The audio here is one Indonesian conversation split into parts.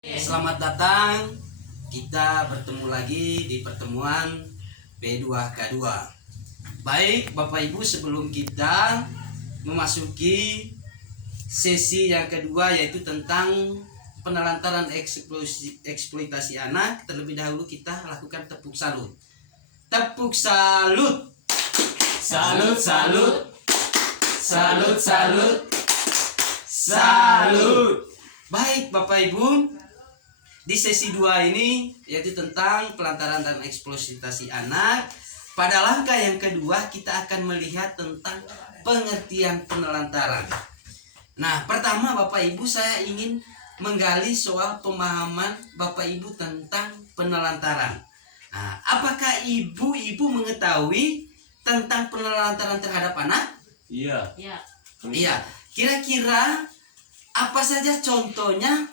Selamat datang. Kita bertemu lagi di pertemuan B2K2. Baik Bapak Ibu, sebelum kita memasuki sesi yang kedua, yaitu tentang penelantaran eksploitasi anak, terlebih dahulu kita lakukan tepuk salut. Tepuk salut. Salut, salut. Salut, salut. Salut. Baik Bapak Ibu, di sesi 2 ini yaitu tentang pelantaran dan eksploitasi anak. Pada langkah yang kedua kita akan melihat tentang pengertian penelantaran. Nah, pertama Bapak Ibu, saya ingin menggali soal pemahaman Bapak Ibu tentang penelantaran. Nah, apakah ibu-ibu mengetahui tentang penelantaran terhadap anak? Iya. Iya. Kira-kira apa saja contohnya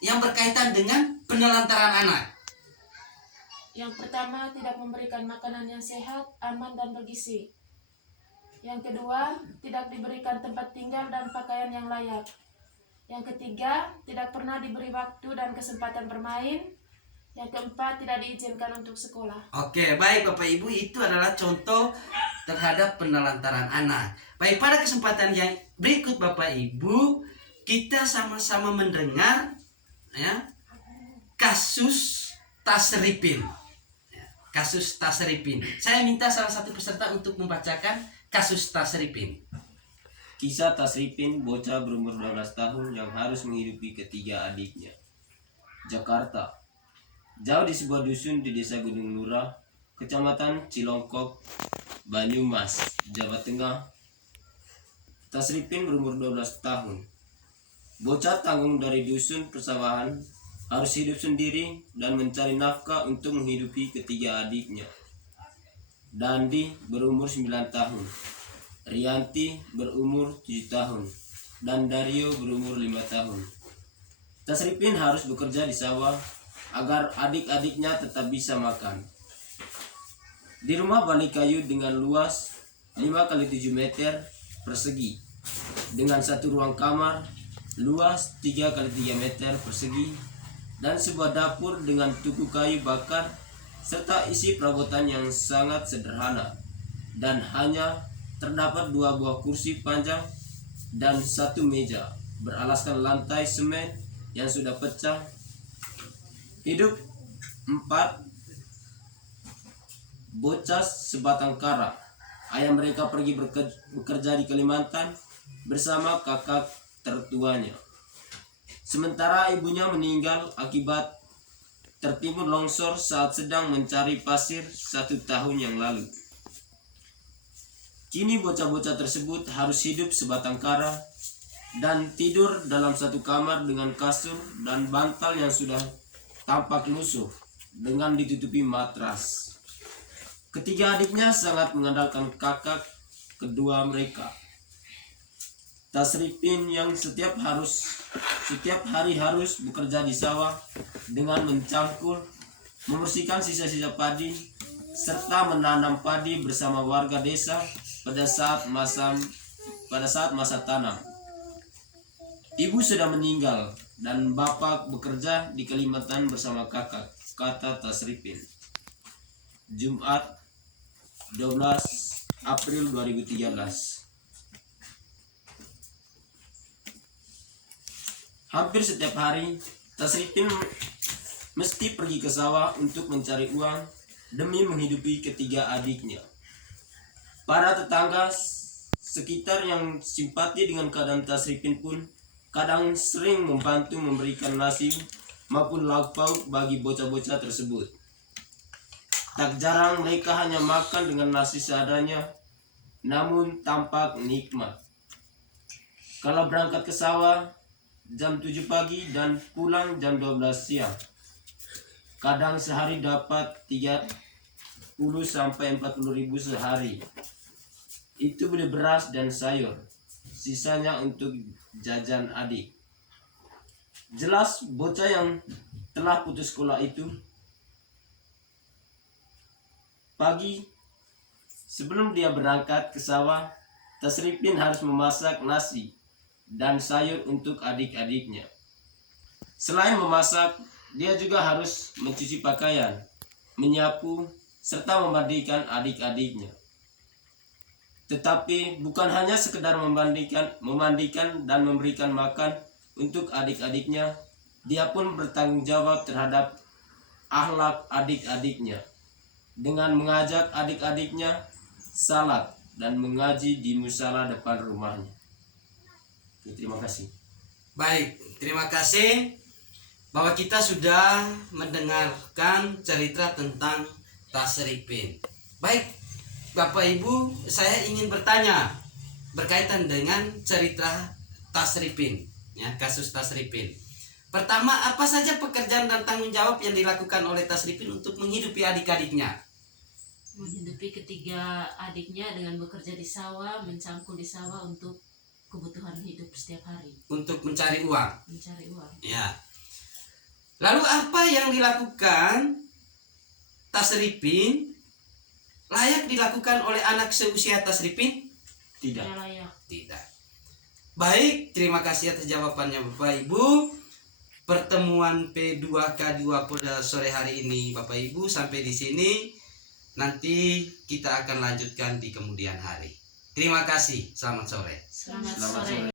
yang berkaitan dengan penelantaran anak? Yang pertama, tidak memberikan makanan yang sehat, aman, dan bergizi. Yang kedua, tidak diberikan tempat tinggal dan pakaian yang layak. Yang ketiga, tidak pernah diberi waktu dan kesempatan bermain. Yang keempat, tidak diizinkan untuk sekolah. Oke, baik Bapak Ibu, itu adalah contoh terhadap penelantaran anak. Baik, pada kesempatan yang berikut Bapak Ibu, kita sama-sama mendengar kasus Tasripin. Kasus Tasripin. Saya minta salah satu peserta untuk membacakan kasus Tasripin. Kisah Tasripin, bocah berumur 12 tahun yang harus menghidupi ketiga adiknya. Jakarta. Jauh di sebuah dusun di desa Gunung Lurah, kecamatan Cilongkok, Banyumas, Jawa Tengah. Tasripin berumur 12 tahun. Bocah tanggung dari dusun persawahan, harus hidup sendiri dan mencari nafkah untuk menghidupi ketiga adiknya. Dandi berumur 9 tahun, Rianti berumur 7 tahun, dan Dario berumur 5 tahun. Tasripin harus bekerja di sawah agar adik-adiknya tetap bisa makan. Di rumah balik kayu dengan luas 5x7 meter persegi, dengan satu ruang kamar luas 3x3 meter persegi, dan sebuah dapur dengan tuku kayu bakar serta isi perabotan yang sangat sederhana, dan hanya terdapat 2 buah kursi panjang dan 1 meja beralaskan lantai semen yang sudah pecah. Hidup 4 bocah sebatang kara. Ayah mereka pergi bekerja di Kalimantan bersama kakak tertuanya. Sementara ibunya meninggal akibat tertimbun longsor saat sedang mencari pasir 1 tahun yang lalu. Kini bocah-bocah tersebut harus hidup sebatang kara dan tidur dalam satu kamar dengan kasur dan bantal yang sudah tampak lusuh dengan ditutupi matras. Ketiga adiknya sangat mengandalkan kakak kedua mereka. Tasripin yang setiap hari harus bekerja di sawah dengan mencangkul, membersihkan sisa-sisa padi, serta menanam padi bersama warga desa pada saat masa tanam. Ibu sudah meninggal dan bapak bekerja di Kalimantan bersama kakak, kata Tasripin. Jumat 12 April 2013. Hampir setiap hari, Tasripin mesti pergi ke sawah untuk mencari uang demi menghidupi ketiga adiknya. Para tetangga sekitar yang simpati dengan keadaan Tasripin pun kadang sering membantu memberikan nasi maupun lauk pauk bagi bocah-bocah tersebut. Tak jarang mereka hanya makan dengan nasi seadanya, namun tampak nikmat. Kalau berangkat ke sawah jam 7 pagi dan pulang jam 12 siang. Kadang sehari dapat 30-40 ribu sehari. Itu beli beras dan sayur, sisanya untuk jajan adik. Jelas bocah yang telah putus sekolah itu pagi sebelum dia berangkat ke sawah, Tasripin harus memasak nasi dan sayur untuk adik-adiknya. Selain memasak, dia juga harus mencuci pakaian, menyapu, serta memandikan adik-adiknya. Tetapi bukan hanya sekedar memandikan dan memberikan makan untuk adik-adiknya, dia pun bertanggung jawab terhadap akhlak adik-adiknya dengan mengajak adik-adiknya salat dan mengaji di musala depan rumahnya. Oke, terima kasih. Baik, terima kasih bahwa kita sudah mendengarkan cerita tentang Tasripin. Baik, Bapak Ibu, saya ingin bertanya berkaitan dengan cerita Tasripin, ya, kasus Tasripin. Pertama, apa saja pekerjaan dan tanggung jawab yang dilakukan oleh Tasripin untuk menghidupi adik-adiknya? Menghidupi ketiga adiknya dengan bekerja di sawah, mencangkul di sawah untuk kebutuhan hidup setiap hari, Untuk mencari uang. mencari uang. Ya. Lalu apa yang dilakukan Tasripin layak dilakukan oleh anak seusia Tasripin? Tidak. Tidak layak. Tidak. Baik, terima kasih atas jawabannya Bapak Ibu. Pertemuan P2K2 pada sore hari ini Bapak Ibu sampai di sini. Nanti kita akan lanjutkan di kemudian hari. Terima kasih. Selamat sore. Selamat Selamat sore. sore.